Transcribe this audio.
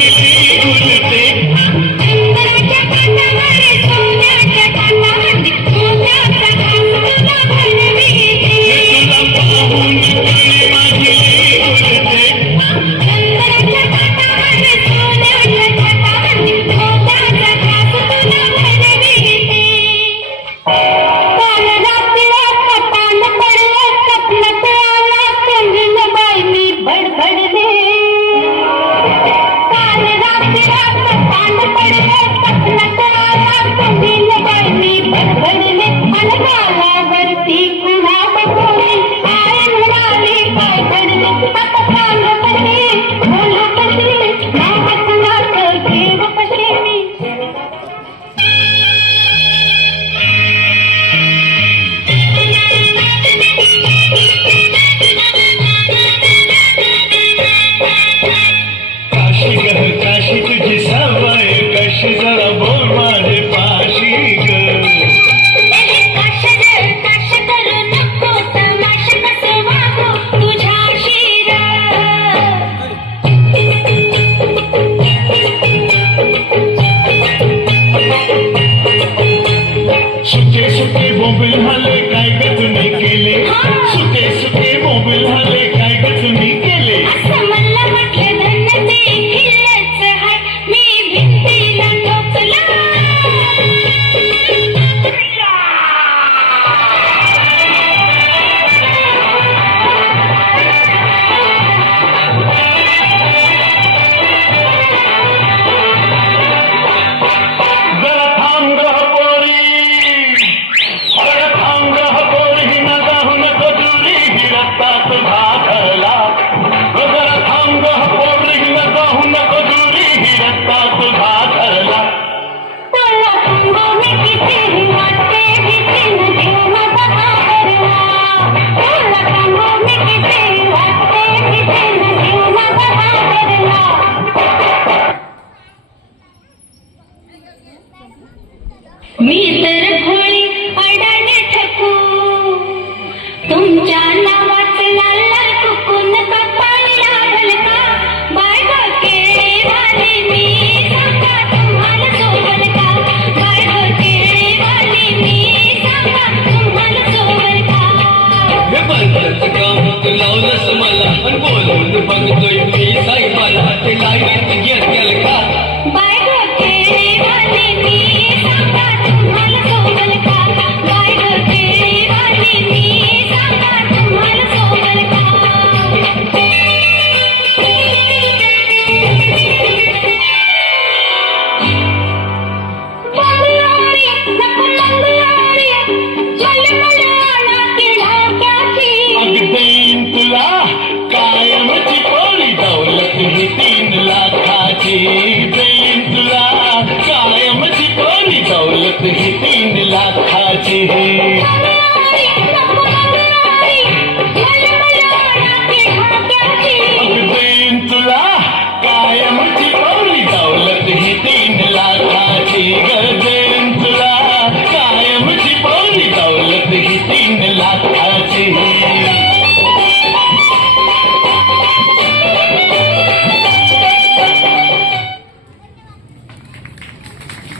Thank. तेरा तो कांड पड़ गया पसलता बेहले काय गजने केले सुटे सुटे मी तर भोळी अडाणी ठकू. तुमच्या नावात लाल लाल कुकून कपाळी लागल का? बाय बाके मी सांगा तुम्हाला सोबल का? बाय बाके मी सांगा तुम्हाला सोबल का? हे बाय काम लावलं